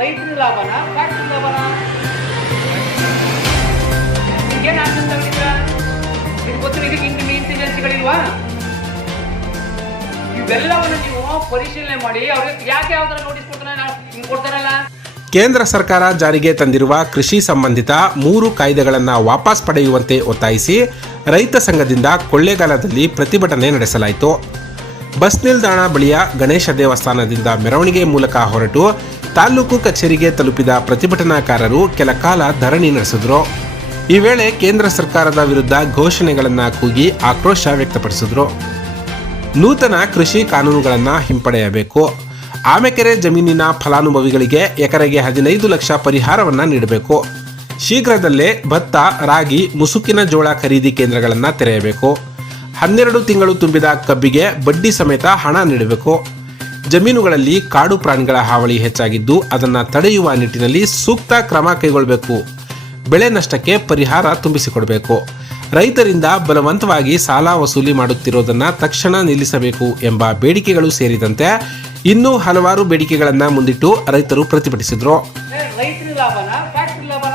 ರೈತರ ಲಾಭನ ಫ್ಯಾಕ್ಟ್ರಿ ಲಾಭನ ಏನು ಆಕ್ಷನ್ ತಗೊಂಡಿದ್ದೀರಾ? ನಿಮ್ಗೆ ಗೊತ್ತಿಲ್ಲ, ಇದಕ್ಕೆ ಇಂಟೆಲಿಜೆನ್ಸ್ಗಳಿಲ್ವಾ? ಇವೆಲ್ಲವನ್ನು ನೀವು ಪರಿಶೀಲನೆ ಮಾಡಿ ಅವ್ರಿಗೆ ಯಾಕೆ ಯಾವ ಥರ ನೋಟಿಸ್ ಕೊಡ್ತಾರಲ್ಲ. ಕೇಂದ್ರ ಸರ್ಕಾರ ಜಾರಿಗೆ ತಂದಿರುವ ಕೃಷಿ ಸಂಬಂಧಿತ 3 ಕಾಯ್ದೆಗಳನ್ನು ವಾಪಸ್ ಪಡೆಯುವಂತೆ ಒತ್ತಾಯಿಸಿ ರೈತ ಸಂಘದಿಂದ ಕೊಳ್ಳೇಗಾಲದಲ್ಲಿ ಪ್ರತಿಭಟನೆ ನಡೆಸಲಾಯಿತು. ಬಸ್ ನಿಲ್ದಾಣ ಬಳಿಯ ಗಣೇಶ ದೇವಸ್ಥಾನದಿಂದ ಮೆರವಣಿಗೆ ಮೂಲಕ ಹೊರಟು ತಾಲೂಕು ಕಚೇರಿಗೆ ತಲುಪಿದ ಪ್ರತಿಭಟನಾಕಾರರು ಕೆಲ ಕಾಲ ಧರಣಿ ನಡೆಸಿದರು. ಈ ವೇಳೆ ಕೇಂದ್ರ ಸರ್ಕಾರದ ವಿರುದ್ಧ ಘೋಷಣೆಗಳನ್ನು ಕೂಗಿ ಆಕ್ರೋಶ ವ್ಯಕ್ತಪಡಿಸಿದರು. ನೂತನ ಕೃಷಿ ಕಾನೂನುಗಳನ್ನು ಹಿಂಪಡೆಯಬೇಕು, ಆಮೆಕೆರೆ ಜಮೀನಿನ ಫಲಾನುಭವಿಗಳಿಗೆ ಎಕರೆಗೆ 15 ಲಕ್ಷ ಪರಿಹಾರವನ್ನು ನೀಡಬೇಕು, ಶೀಘ್ರದಲ್ಲೇ ಭತ್ತ, ರಾಗಿ, ಮುಸುಕಿನ ಜೋಳ ಖರೀದಿ ಕೇಂದ್ರಗಳನ್ನು ತೆರೆಯಬೇಕು, 12 ತಿಂಗಳು ತುಂಬಿದ ಕಬ್ಬಿಗೆ ಬಡ್ಡಿ ಸಮೇತ ಹಣ ನೀಡಬೇಕು, ಜಮೀನುಗಳಲ್ಲಿ ಕಾಡು ಪ್ರಾಣಿಗಳ ಹಾವಳಿ ಹೆಚ್ಚಾಗಿದ್ದು ಅದನ್ನು ತಡೆಯುವ ನಿಟ್ಟಿನಲ್ಲಿ ಸೂಕ್ತ ಕ್ರಮ ಕೈಗೊಳ್ಳಬೇಕು, ಬೆಳೆ ನಷ್ಟಕ್ಕೆ ಪರಿಹಾರ ತುಂಬಿಸಿಕೊಡಬೇಕು, ರೈತರಿಂದ ಬಲವಂತವಾಗಿ ಸಾಲ ವಸೂಲಿ ಮಾಡುತ್ತಿರುವುದನ್ನು ತಕ್ಷಣ ನಿಲ್ಲಿಸಬೇಕು ಎಂಬ ಬೇಡಿಕೆಗಳು ಸೇರಿದಂತೆ ಇನ್ನೂ ಹಲವಾರು ಬೇಡಿಕೆಗಳನ್ನು ಮುಂದಿಟ್ಟು ರೈತರು ಪ್ರತಿಭಟಿಸಿದರು. ರೈತರ ಲಾಭನ ಫ್ಯಾಕ್ಟ್ರಿ ಲಾಭನ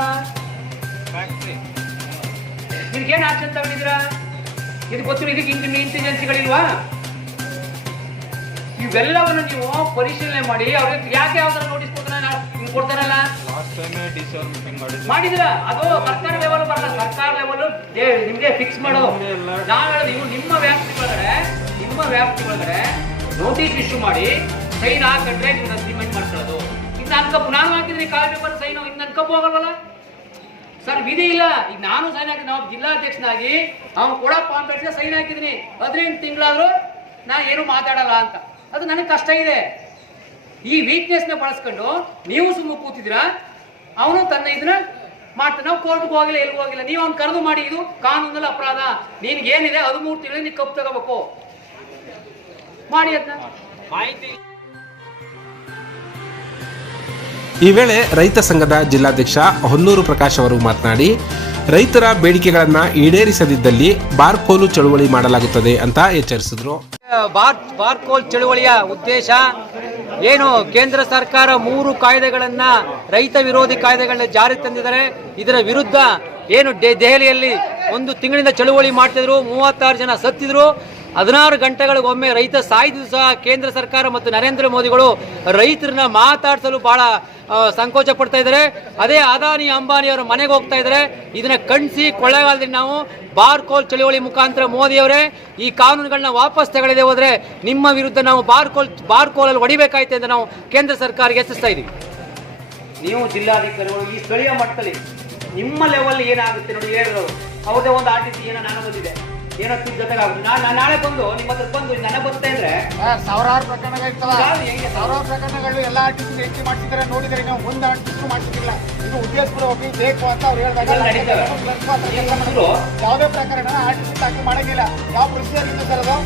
ಇದಕ್ಕೇನು ಆಕ್ಷನ್ ತಗೊಂಡಿದ್ದೀರಾ? ಇದು ಗೊತ್ತಿಲ್ಲ, ಇದಕ್ಕೆ ಇಂಟೆಲಿಜೆನ್ಸ್ಗಳಿಲ್ವಾ? ಇವೆಲ್ಲವನ್ನು ನೀವು ಪರಿಶೀಲನೆ ಮಾಡಿ ಅವ್ರಿಗೆ ಯಾಕೆ ಯಾವ ಥರ ನೋಟಿಸ್ ಕೊಡ್ತಾರಲ್ಲ. ಮಾಡಿದ್ರ ಅದು ಸರ್ಕಾರ ಲೆವೆಲ್ ಬರಲ್ಲ, ಸರ್ಕಾರ ಲೆವೆಲ್ ನಿಮ್ಗೆ ಫಿಕ್ಸ್ ಮಾಡೋದು. ನಾನು ಹೇಳೋದು ನೀವು ನಿಮ್ಮ ವ್ಯಾಪ್ತಿ ಒಳಗಡೆ ನೋಟಿಸ್ ಇಶ್ಯೂ ಮಾಡಿ ಸೈನ್ ಹಾಕಿದ್ರೆ ನೀವು ಅಗ್ರಿಮೆಂಟ್ ಮಾಡ್ಕೊಳ್ಳೋದು. ಈಗ ನಾನು ಹಾಕಿದ್ರಿ ಕಾಲ್ ಪೇಪರ್ ಸೈನ್, ಈಗ ನನ್ನ ಕಬ್ಬು ಹೋಗಲ್ವಲ್ಲ ಸರ್, ವಿಧಿ ಇಲ್ಲ. ಈಗ ನಾನು ಸೈನ್ ಹಾಕಿದ್ ನಾವು ಜಿಲ್ಲಾಧ್ಯಕ್ಷನಾಗಿ ಅವ್ನು ಕೂಡ ಕಾಂಪೇಟ್ಗೆ ಸೈನ್ ಹಾಕಿದ್ನಿ, 15 ತಿಂಗಳಾದ್ರೂ ನಾನು ಏನು ಮಾತಾಡಲ್ಲ ಅಂತ. ಅದು ನನಗೆ ಕಷ್ಟ ಇದೆ. ಈ ವೀಕ್ನೆಸ್ನ ಬಳಸ್ಕೊಂಡು ನೀವು ಸುಮ್ಮನೆ ಕೂತಿದ್ದೀರಾ, ಅವನು ತನ್ನ ಇದನ್ನ ಮಾಡ್ತಾನೆ. ನಾವು ಕೋರ್ಟ್ಗೆ ಹೋಗಿಲ್ಲ, ಎಲ್ಲಿಗೂ ಹೋಗಿಲ್ಲ. ನೀವು ಅವ್ನು ಕರೆದು ಮಾಡಿ, ಇದು ಕಾನೂನಲ್ಲಿ ಅಪರಾಧ, ನಿನ್ಗೇನಿದೆ 13 ತಿಂಗಳು ನೀವು ಕಬ್ಬು ತಗೋಬೇಕು ಮಾಡಿ ಅದನ್ನ ಮಾಹಿತಿ. ಈ ವೇಳೆ ರೈತ ಸಂಘದ ಜಿಲ್ಲಾಧ್ಯಕ್ಷ ಹೊನ್ನೂರು ಪ್ರಕಾಶ್ ಅವರು ಮಾತನಾಡಿ, ರೈತರ ಬೇಡಿಕೆಗಳನ್ನು ಈಡೇರಿಸದಿದ್ದಲ್ಲಿ ಬಾರ್ಕೋಲು ಚಳುವಳಿ ಮಾಡಲಾಗುತ್ತದೆ ಅಂತ ಎಚ್ಚರಿಸಿದರು. ಬಾರ್ಕೋಲ್ ಚಳುವಳಿಯ ಉದ್ದೇಶ ಏನು? ಕೇಂದ್ರ ಸರ್ಕಾರ 3 ಕಾಯ್ದೆಗಳನ್ನ, ರೈತ ವಿರೋಧಿ ಕಾಯ್ದೆಗಳನ್ನ ಜಾರಿ ತಂದಿದ್ದಾರೆ. ಇದರ ವಿರುದ್ಧ ಏನು ದೆಹಲಿಯಲ್ಲಿ 1 ತಿಂಗಳಿಂದ ಚಳುವಳಿ ಮಾಡ್ತಿದ್ರು, 36 ಜನ ಸತ್ತಿದ್ರು. 16 ಗಂಟೆಗಳಿಗೊಮ್ಮೆ ರೈತ ಸಾಯ್ದು ಸಹ ಕೇಂದ್ರ ಸರ್ಕಾರ ಮತ್ತು ನರೇಂದ್ರ ಮೋದಿಗಳು ರೈತರನ್ನ ಮಾತಾಡಿಸಲು ಬಹಳ ಸಂಕೋಚ ಪಡ್ತಾ ಇದ್ದಾರೆ. ಅದೇ ಅದಾನಿ ಅಂಬಾನಿ ಅವರ ಮನೆಗೆ ಹೋಗ್ತಾ ಇದ್ದಾರೆ. ಇದನ್ನ ಖಂಡಿಸಿ ಕೊಳ್ಳೇಗಾಲದಲ್ಲಿ ನಾವು ಬಾರ್ಕೋಲ್ ಚಳುವಳಿ ಮುಖಾಂತರ ಮೋದಿಯವರೇ ಈ ಕಾನೂನುಗಳನ್ನ ವಾಪಸ್ ತಗೊಳ್ಳದೆ ಹೋದ್ರೆ ನಿಮ್ಮ ವಿರುದ್ಧ ನಾವು ಬಾರ್ಕೋಲಲ್ಲಿ ಹೊಡಿಬೇಕಾಯ್ತು ಅಂತ ನಾವು ಕೇಂದ್ರ ಸರ್ಕಾರಕ್ಕೆ ಎಚ್ಚರಿಸ್ತಾ ಇದ್ದೀವಿ. ನೀವು ಜಿಲ್ಲಾಧಿಕಾರಿಗಳು ಈ ಸ್ಥಳೀಯ ಮಟ್ಟದಲ್ಲಿ ನಿಮ್ಮ ಲೆವೆಲ್ ಏನಾಗುತ್ತೆ ನೋಡಿ ಹೇಳಿದ್ರು. ಅವ್ರದೇ ಒಂದು RTC ಏನೋ ನಾನು ಬಂದಿದೆ, ಏನೋ ಜೊತೆಗಾಗುತ್ತೆ. ನಾಳೆ ಬಂದು ನಿಮ್ಮ ಹತ್ರ ಬಂದು ನನ್ನ ಬರ್ತಾ ಇದ್ರೆ ಸಾವಿರಾರು ಪ್ರಕರಣಗಳಿರ್ತವ. ಸಾವಿರಾರು ಪ್ರಕರಣಗಳು ಎಲ್ಲ RTC ಎಂಟ್ರಿ ಮಾಡ್ತಿದ್ದಾರೆ. ನೋಡಿದರೆ ನಾವು ಒಂದು RTC ಮಾಡ್ತಿದ್ದಿಲ್ಲ. ಇದು ಉದ್ದೇಶಪೂರ್ವ ಬೇಕು ಅಂತ ಅವ್ರು ಹೇಳಿದಾಗ ಯಾವುದೇ ಪ್ರಕರಣ RTC ದಾಖಲು ಮಾಡಂಗಿಲ್ಲ. ಯಾವ ಪ್ರೊಸೀಜರ್ ಇದೆ ಸರ್ ಅದು?